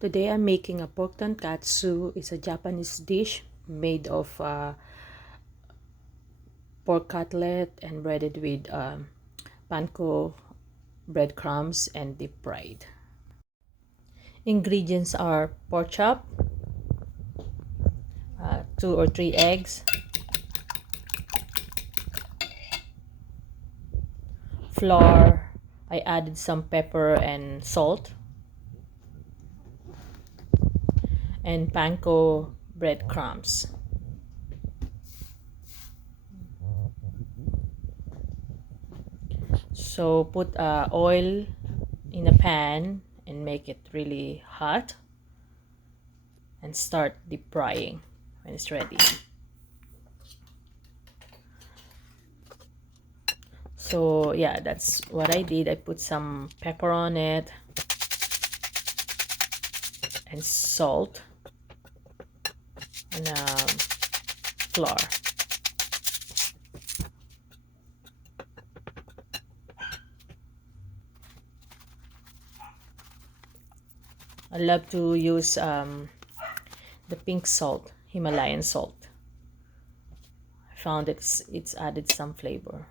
Today I'm making a pork tonkatsu. It's a Japanese dish made of pork cutlet and breaded with panko breadcrumbs and deep fried. Ingredients are pork chop, 2 or 3 eggs, flour. I added some pepper and salt, and panko breadcrumbs. So put oil in a pan and make it really hot and start deep frying when it's ready. So yeah, that's what I did. I put some pepper on it and salt and flour. I love to use the pink salt, Himalayan salt. I found it's added some flavor.